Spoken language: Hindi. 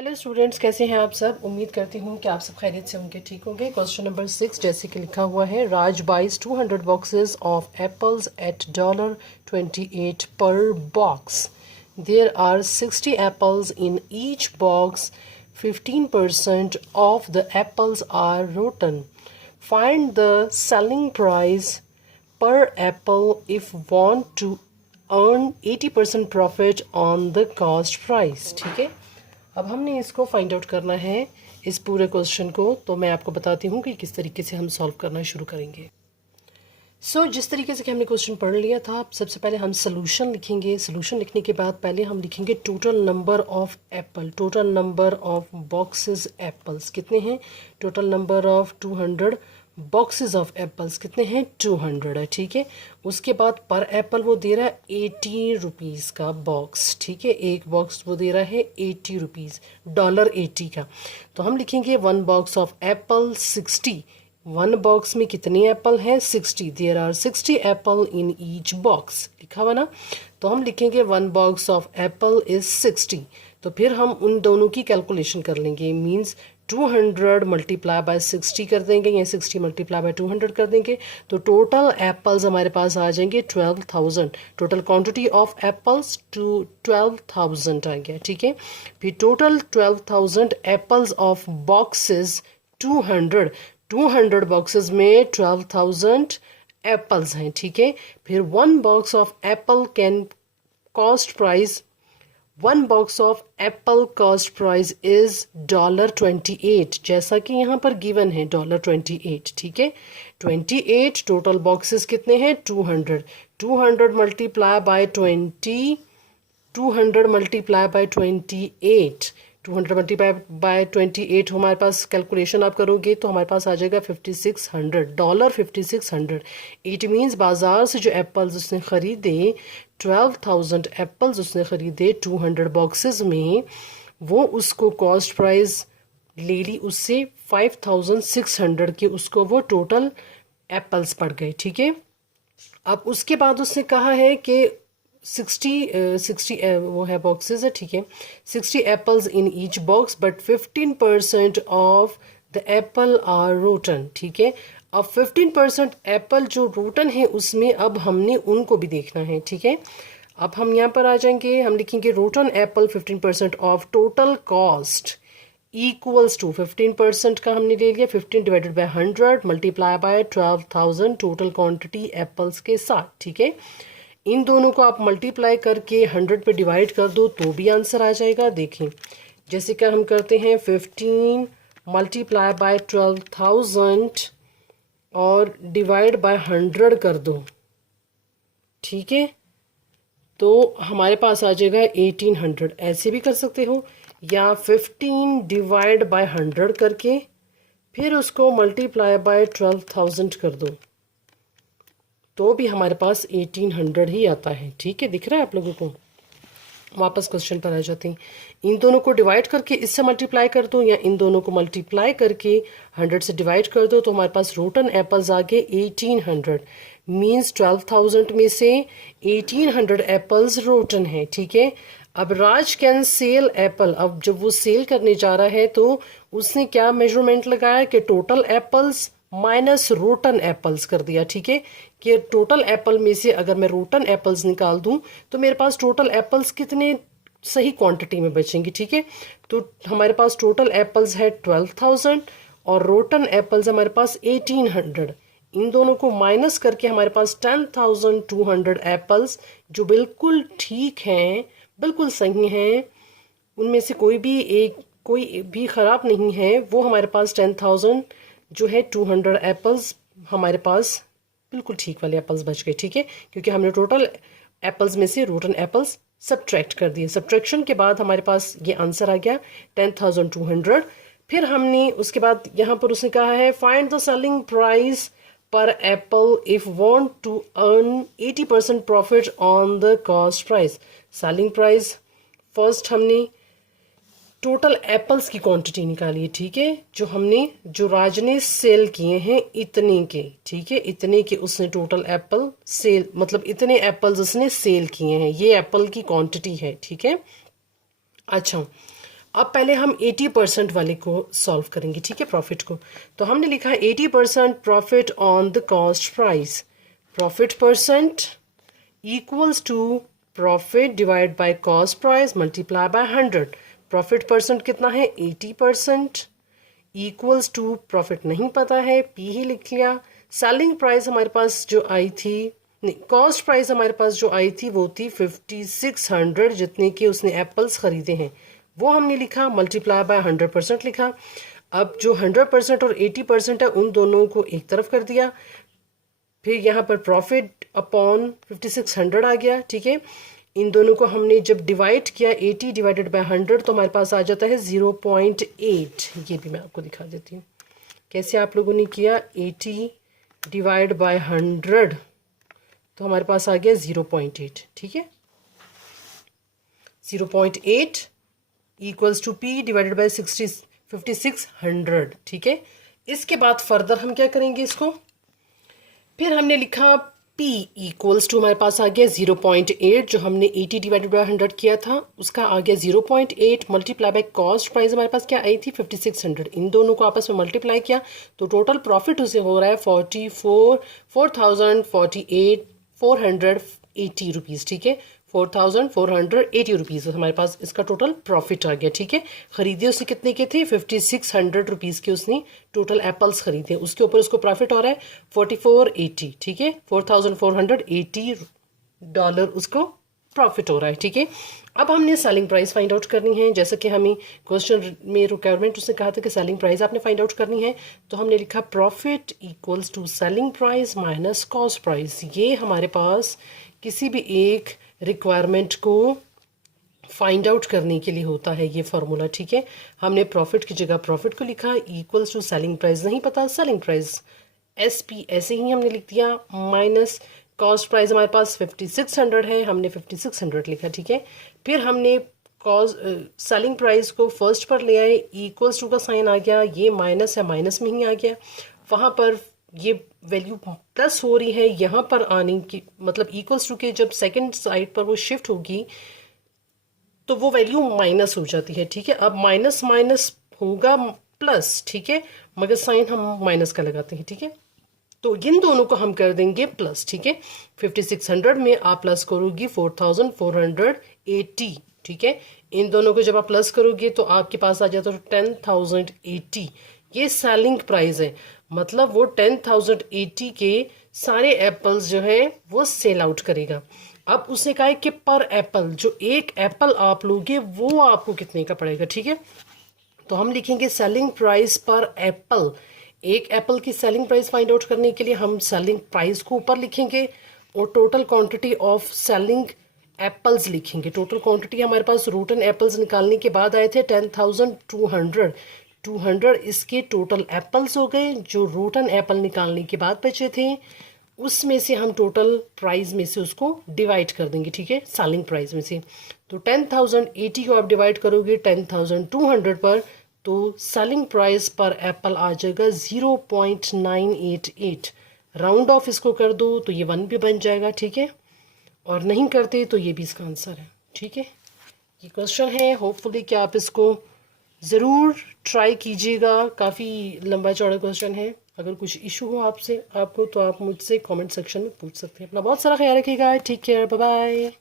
हेलो स्टूडेंट्स, कैसे हैं आप सब। उम्मीद करती हूँ कि आप सब खैरियत से होंगे, ठीक होंगे। क्वेश्चन नंबर 6 जैसे कि लिखा हुआ है, Raj buys 200 boxes of apples at $28 per box. There are 60 apples in each box. 15% of the apples are rotten. Find the selling price per apple if want to earn 80% profit on the cost price। ठीक है, अब हमने इसको फाइंड आउट करना है, इस पूरे क्वेश्चन को। तो मैं आपको बताती हूँ कि किस तरीके से हम सॉल्व करना शुरू करेंगे। जिस तरीके से कि हमने क्वेश्चन पढ़ लिया था, सबसे पहले हम सोल्यूशन लिखेंगे। सोल्यूशन लिखने के बाद पहले हम लिखेंगे total number of Apple, total number of boxes apples कितने हैं। Total number of 200 boxes of apples कितने हैं, 200 है, ठीक है। उसके बाद पर एप्पल वो दे रहा है 80 रुपीज़ का बॉक्स, ठीक है। एक बॉक्स वो दे रहा है 80 रुपीज़, $80 का। तो हम लिखेंगे one box of apple 60। One box में कितने एप्पल हैं, 60। There are 60 apple in each box, लिखा हुआ ना। तो हम लिखेंगे one box of apple is 60। तो फिर हम उन दोनों की कैलकुलेशन कर लेंगे। मीन्स 200 मल्टीप्लाई बाय 60 कर देंगे, या 60 मल्टीप्लाई बाय 200 कर देंगे। तो टोटल एप्पल्स हमारे पास आ जाएंगे 12,000। Total quantity of apples to 12,000 आ गया, ठीक है। फिर total 12,000 apples of boxes 200 boxes में 12,000 एप्पल्स हैं, ठीक है। फिर one box of apple can cost price, one box of apple cost price is $28, जैसा कि यहाँ पर गिवन है $28, ठीक है। 28 टोटल बॉक्सेस कितने हैं, 200। 200 multiply by 20, 200 multiply by 28, 200 multiply by 28 हमारे पास कैलकुलेशन आप करोगे तो हमारे पास आ जाएगा $5600। इट मीन्स बाजार से जो एप्पल्स उसने ख़रीदे, 12,000 एप्पल्स उसने ख़रीदे 200 बॉक्सेस में, वो उसको कॉस्ट प्राइस ले ली उससे 5,600 के, उसको वो टोटल एप्पल्स पड़ गए, ठीक है। अब उसके बाद उसने कहा है कि 60 वो है बॉक्सेस है, ठीक है। 60 apples in each box but 15% of the apple are rotten, ठीक है। अब 15% एप्पल जो रोटन है उसमें अब हमने उनको भी देखना है, ठीक है। अब हम यहाँ पर आ जाएंगे, हम लिखेंगे rotten apple 15% of total cost equals to 15% का हमने ले लिया 15 divided by 100 multiply by 12,000 total quantity apples के साथ, ठीक है। इन दोनों को आप मल्टीप्लाई करके 100 पे डिवाइड कर दो तो भी आंसर आ जाएगा। देखें, जैसे कि हम करते हैं 15 मल्टीप्लाई बाय 12,000 और डिवाइड बाय 100 कर दो, ठीक है। तो हमारे पास आ जाएगा 1800। ऐसे भी कर सकते हो, या 15 डिवाइड बाय 100 करके फिर उसको मल्टीप्लाई बाय 12,000 कर दो तो भी हमारे पास 1800 ही आता है, ठीक है। दिख रहा है आप लोगों को। वापस क्वेश्चन पर आ जाते हैं। इन दोनों को डिवाइड करके इससे मल्टीप्लाई कर दो, या इन दोनों को मल्टीप्लाई करके 100 से डिवाइड कर दो तो हमारे पास रोटन एप्पल्स आ गए 1800। मीन्स 12,000 में से 1800 एप्पल्स रोटन है, ठीक है। अब राज कैन सेल एप्पल, अब जब वो सेल करने जा रहा है तो उसने क्या मेजरमेंट लगाया कि total apples minus rotten apples कर दिया, ठीक है। कि टोटल एप्पल में से अगर मैं रोटन एप्पल्स निकाल दूं तो मेरे पास टोटल एप्पल्स कितने सही क्वांटिटी में बचेंगे, ठीक है। तो हमारे पास टोटल एप्पल्स है 12,000 और रोटन एप्पल्स हमारे पास 1800। इन दोनों को माइनस करके हमारे पास 10,200 एप्पल्स जो बिल्कुल ठीक हैं, बिल्कुल सही हैं, उनमें से कोई भी ख़राब नहीं है, वो हमारे पास 10,000 जो है 200 एप्पल्स हमारे पास बिल्कुल ठीक वाले एप्पल्स बच गए, ठीक है। क्योंकि हमने टोटल एप्पल्स में से रोटन एप्पल्स सब्ट्रैक्ट कर दिए। सब्ट्रैक्शन के बाद हमारे पास ये आंसर आ गया 10,200। फिर हमने उसके बाद यहाँ पर उसने कहा है find the selling price per apple if want to earn 80% profit on the cost price. Selling price first हमने टोटल एप्पल्स की क्वांटिटी निकाली है, ठीक है। जो राज ने सेल किए हैं इतने के, ठीक है। इतने के उसने टोटल एप्पल सेल, मतलब इतने एप्पल्स उसने सेल किए हैं, ये एप्पल की क्वांटिटी है, ठीक है। अच्छा, अब पहले हम 80% वाले को सॉल्व करेंगे, ठीक है, प्रॉफिट को। तो हमने लिखा 80% profit on the cost price. Profit percent equals to profit divide by cost price multiply by 100। Profit percent कितना है 80%, इक्वल्स टू प्रॉफिट नहीं पता है, पी ही लिख लिया। सेलिंग प्राइस हमारे पास जो आई थी, नहीं, कॉस्ट प्राइस हमारे पास जो आई थी वो थी 5600, जितने के उसने एप्पल्स खरीदे हैं वो हमने लिखा, मल्टीप्लाई बाय 100% लिखा। अब जो 100% और 80% है उन दोनों को एक तरफ कर दिया, फिर यहाँ पर प्रॉफिट अपॉन 5600 आ गया, ठीक है। इन दोनों को हमने जब डिवाइड किया 80 डिवाइडेड बाय 100 तो हमारे पास आ जाता है 0.8। ये भी मैं आपको दिखा देती हूँ कैसे आप लोगों ने किया। 80 डिवाइड बाय 100 तो हमारे पास आ गया 0.8, ठीक है। 0.8 equals to P divided by 5600, ठीक है। इसके बाद फर्दर हम क्या करेंगे इसको, फिर हमने लिखा P इक्वल्स टू, हमारे पास आ गया 0.8, जो हमने 80 डिवाइडेड बाय 100 किया था उसका आ गया 0.8 मल्टीप्लाई बाय कॉस्ट प्राइस हमारे पास क्या आई थी 5600। इन दोनों को आपस में मल्टीप्लाई किया तो टोटल प्रॉफिट उसे हो रहा है 4,480 रुपीज़, ठीक है। 4,480 रुपीज़ हमारे पास इसका टोटल प्रॉफिट आ गया, ठीक है। खरीदे उसने कितने के थे 5600 रुपीज़ के उसने टोटल एप्पल्स खरीदे, उसके ऊपर उसको प्रॉफिट हो रहा है 4480, ठीक है। $4,480 उसको प्रॉफिट हो रहा है, ठीक है। अब हमने सेलिंग प्राइस फाइंड आउट करनी है, जैसा कि हमें क्वेश्चन में रिक्वायरमेंट उसने कहा था कि सेलिंग प्राइस आपने फाइंड आउट करनी है। तो हमने लिखा profit equals to selling price minus cost price. ये हमारे पास किसी भी एक रिक्वायरमेंट को फाइंड आउट करने के लिए होता है ये फार्मूला, ठीक है। हमने प्रॉफिट की जगह प्रॉफिट को लिखा, इक्वल्स टू सेलिंग प्राइस नहीं पता, सेलिंग प्राइस SP ऐसे ही हमने लिख दिया, माइनस कॉस्ट प्राइस हमारे पास 5600 है, हमने 5600 लिखा, ठीक है। फिर हमने कॉस्ट सेलिंग प्राइस को फर्स्ट पर ले आए, इक्वल्स टू का साइन आ गया, ये माइनस है माइनस में ही आ गया, वहाँ पर ये वैल्यू प्लस हो रही है, यहाँ पर आने की मतलब इक्वल्स टू के जब सेकंड साइड पर वो शिफ्ट होगी तो वो वैल्यू माइनस हो जाती है, ठीक है। अब माइनस माइनस होगा प्लस, ठीक है, मगर साइन हम माइनस का लगाते हैं, ठीक है। तो इन दोनों को हम कर देंगे प्लस, ठीक है। 5600 में आप प्लस करोगी 4480, ठीक है। इन दोनों को जब आप प्लस करोगे तो आपके पास आ जाता है 10,080। ये सेलिंग प्राइस है, मतलब वो 10,080 के सारे एप्पल्स जो है वो सेल आउट करेगा। अब उसने कहा है कि पर एप्पल, जो एक एप्पल आप लोगे वो आपको कितने का पड़ेगा, ठीक है। तो हम लिखेंगे सेलिंग प्राइस पर एप्पल। एक एप्पल की सेलिंग प्राइस फाइंड आउट करने के लिए हम सेलिंग प्राइस को ऊपर लिखेंगे और total quantity of selling apples लिखेंगे। टोटल क्वांटिटी हमारे पास रूटन एप्पल्स निकालने के बाद आए थे 10,200। 200 इसके टोटल एप्पल्स हो गए, जो रूटन एप्पल निकालने के बाद बचे थे उसमें से हम टोटल प्राइस में से उसको डिवाइड कर देंगे, ठीक है, सेलिंग प्राइस में से। तो 10,080 को आप डिवाइड करोगे 10,200 पर तो सेलिंग प्राइस पर एप्पल आ जाएगा 0.988। राउंड ऑफ इसको कर दो तो ये 1 भी बन जाएगा, ठीक है, और नहीं करते तो ये भी इसका आंसर है, ठीक है। ये क्वेश्चन है, होपफुली कि आप इसको ज़रूर ट्राई कीजिएगा। काफ़ी लंबा चौड़ा क्वेश्चन है। अगर कुछ इशू हो आपको तो आप मुझसे कमेंट सेक्शन में पूछ सकते हैं। अपना बहुत सारा ख्याल रखिएगा। Take care, bye bye.